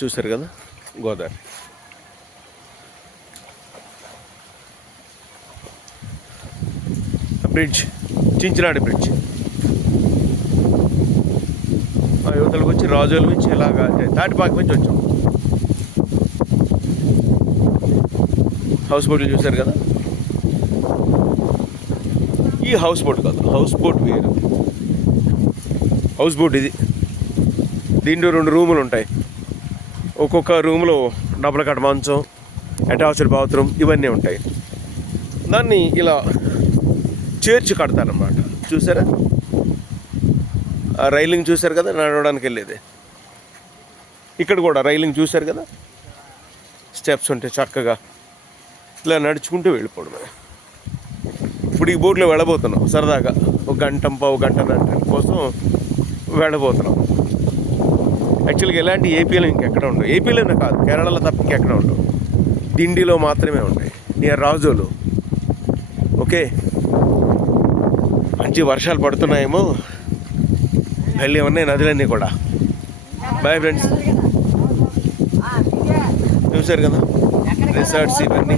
చూశారు కదా Godavari. Bridge, చించినాడి bridge. యువతలకు వచ్చి రాజోల నుంచి ఇలాగా అంటే తాటిపాక నుంచి వచ్చాం. హౌస్ బోట్లు చూశారు కదా. ఈ హౌస్ బోట్ కాదు, హౌస్ బోట్ వేరు. హౌస్ బోట్ ఇది. దీంట్లో 2 రూములు ఉంటాయి. ఒక్కొక్క రూమ్లో డబుల్ కట్ మంచం, అటాచ్డ్ బాత్రూమ్ ఇవన్నీ ఉంటాయి. దాన్ని ఇలా చేర్చి కడతారన్నమాట. చూసారా ఆ రైలింగ్ చూశారు కదా, నడవడానికి వెళ్ళేది. ఇక్కడ కూడా రైలింగ్ చూశారు కదా, స్టెప్స్ ఉంటాయి. చక్కగా ఇలా నడుచుకుంటూ వెళ్ళిపోవడమే. ఇప్పుడు ఈ బోట్లో వెళ్ళబోతున్నాం సరదాగా. 1-1.5 గంట కోసం వెళ్ళబోతున్నాం. యాక్చువల్గా ఇలాంటి ఏపీలో ఇంకెక్కడ ఉండవు. ఏపీలోనే కాదు, కేరళలో తప్ప ఇంకెక్కడ ఉండవు. దిండిలో మాత్రమే ఉంటాయి, నియర్ రాజోలు. ఓకే, మంచి వర్షాలు పడుతున్నాయేమో, వెళ్ళి ఉన్నాయి నదులన్నీ కూడా. Bye friends. చూశారు కదా రిసార్ట్స్ ఇవన్నీ.